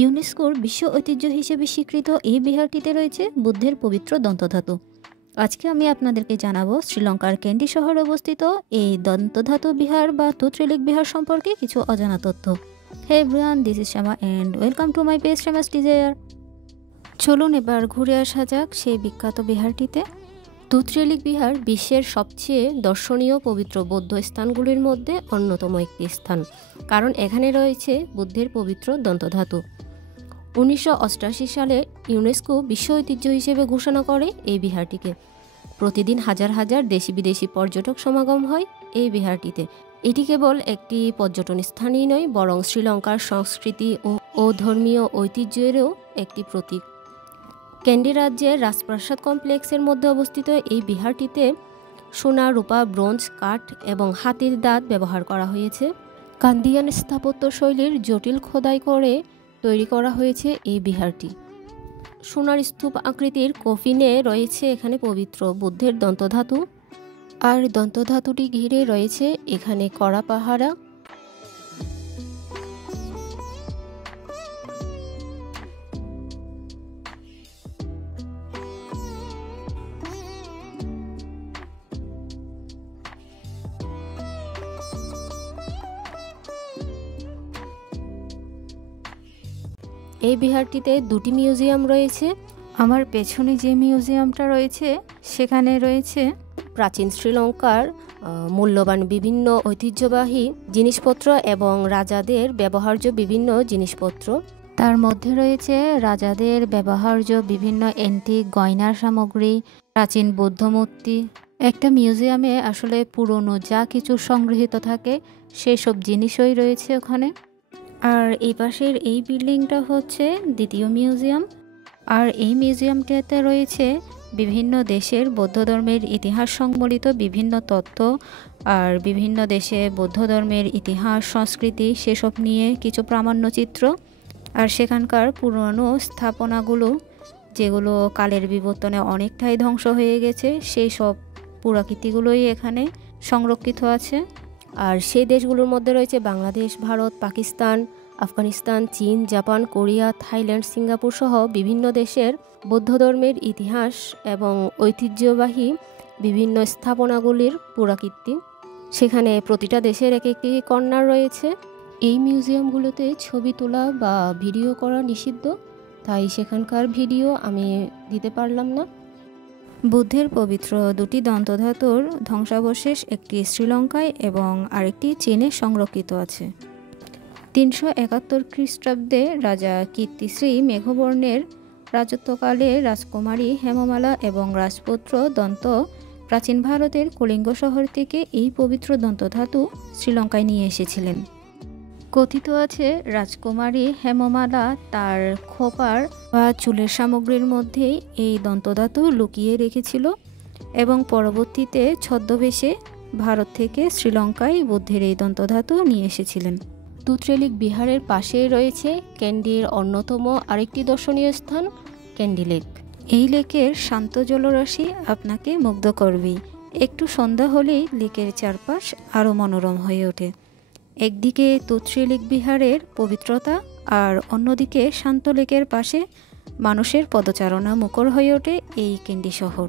ইউনেস্কোর বিশ্ব ঐতিহ্য হিসেবে স্বীকৃত এই বিহারটিতে রয়েছে বুদ্ধের পবিত্র দন্তধাতু। আজকে আমি আপনাদেরকে জানাবো শ্রীলঙ্কার ক্যান্ডি শহরে অবস্থিত এই দন্তধাতু বিহার বা তুত্রিলিক বিহার সম্পর্কে কিছু অজানা তথ্য। Hey everyone, this is Shyama and welcome to my page Shyama's desire. চলুন এবার ঘুরে আসা যাক সেই বিখ্যাত বিহারটিতে। তুত্রিলিক বিহার বিশ্বের সবচেয়ে দর্শনীয় পবিত্র বৌদ্ধ স্থানগুলির মধ্যে অন্যতম একটি স্থান, কারণ এখানে রয়েছে বুদ্ধের পবিত্র দন্তধাতু। 1988 সালে ইউনেস্কো বিশ্ব ঐতিহ্য হিসেবে ঘোষণা করে এই বিহারটিকে। প্রতিদিন হাজার হাজার দেশি বিদেশি পর্যটক সমাগম হয় এই বিহারটিতে। এটি কেবল একটি পর্যটন স্থানই নয়, বরং শ্রীলঙ্কার সংস্কৃতি ও ধর্মীয় ঐতিহ্যেরও একটি প্রতীক। ক্যান্ডি রাজ্যের রাজপ্রাসাদ কমপ্লেক্সের মধ্যে অবস্থিত এই বিহারটিতে সোনা, রূপা, ব্রোঞ্জ, কাঠ এবং হাতির দাঁত ব্যবহার করা হয়েছে। কান্দিয়ান স্থাপত্য শৈলীর জটিল খোদাই করে তৈরি করা হয়েছে এই বিহারটি। সোনার স্তূপ আকৃতির কফিনে রয়েছে এখানে পবিত্র বুদ্ধের দন্তধাতু, আর দন্তধাতুটি ঘিরে রয়েছে এখানে কড়া পাহারা। এই বিহারটিতে দুটি মিউজিয়াম রয়েছে। আমার পেছনে যে মিউজিয়ামটা রয়েছে সেখানে রয়েছে প্রাচীন শ্রীলঙ্কার মূল্যবান বিভিন্ন ঐতিহ্যবাহী জিনিসপত্র এবং রাজাদের ব্যবহার্য বিভিন্ন জিনিসপত্র। তার মধ্যে রয়েছে রাজাদের ব্যবহার্য বিভিন্ন অ্যান্টিক গয়নার সামগ্রী, প্রাচীন বৌদ্ধ মূর্তি। একটা মিউজিয়ামে আসলে পুরনো যা কিছু সংগৃহীত থাকে সেই সব জিনিসই রয়েছে ওখানে। আর এই পাশের এই বিল্ডিংটা হচ্ছে দ্বিতীয় মিউজিয়াম, আর এই মিউজিয়ামটাতে রয়েছে বিভিন্ন দেশের বৌদ্ধ ধর্মের ইতিহাস সংবলিত বিভিন্ন তথ্য, আর বিভিন্ন দেশে বৌদ্ধ ধর্মের ইতিহাস সংস্কৃতি সেসব নিয়ে কিছু প্রামাণ্যচিত্র, আর সেখানকার পুরনো স্থাপনাগুলো যেগুলো কালের বিবর্তনে অনেকটাই ধ্বংস হয়ে গেছে সেই সব পুরাকীর্তিগুলোই এখানে সংরক্ষিত আছে। আর সেই দেশগুলোর মধ্যে রয়েছে বাংলাদেশ, ভারত, পাকিস্তান, আফগানিস্তান, চীন, জাপান, কোরিয়া, থাইল্যান্ড, সিঙ্গাপুর সহ বিভিন্ন দেশের বৌদ্ধ ধর্মের ইতিহাস এবং ঐতিহ্যবাহী বিভিন্ন স্থাপনাগুলির পুরাকীর্তি। সেখানে প্রতিটা দেশের এক একটি কর্নার রয়েছে। এই মিউজিয়ামগুলোতে ছবি তোলা বা ভিডিও করা নিষিদ্ধ, তাই সেখানকার ভিডিও আমি দিতে পারলাম না। বুদ্ধের পবিত্র দুটি দন্তধাতুর ধ্বংসাবশেষ একটি শ্রীলঙ্কায় এবং আরেকটি চীনে সংরক্ষিত আছে। 371 খ্রিস্টাব্দে রাজা কীর্তিশ্রী মেঘবর্ণের রাজত্বকালে রাজকুমারী হেমমালা এবং রাজপুত্র দন্ত প্রাচীন ভারতের কলিঙ্গ শহর থেকে এই পবিত্র দন্তধাতু শ্রীলঙ্কায় নিয়ে এসেছিলেন। কথিত আছে রাজকুমারী হেমমালা তার খোপার বা চুলের সামগ্রীর মধ্যেই এই দন্তধাতু লুকিয়ে রেখেছিল এবং পরবর্তীতে ছদ্মবেশে ভারত থেকে শ্রীলঙ্কায় বুদ্ধের এই দন্তধাতু নিয়ে এসেছিলেন। তুত্রিলিক বিহারের পাশেই রয়েছে ক্যান্ডির অন্যতম আরেকটি দর্শনীয় স্থান, ক্যান্ডি লেক। এই লেকের শান্ত জলরাশি আপনাকে মুগ্ধ করবেই। একটু সন্ধ্যা হলেই লেকের চারপাশ আরও মনোরম হয়ে ওঠে। একদিকে তুত্রিলিক বিহারের পবিত্রতা আর অন্যদিকে শান্ত লেকের পাশে মানুষের পদচারণা মুখর হয়ে ওঠে এই ক্যান্ডি শহর।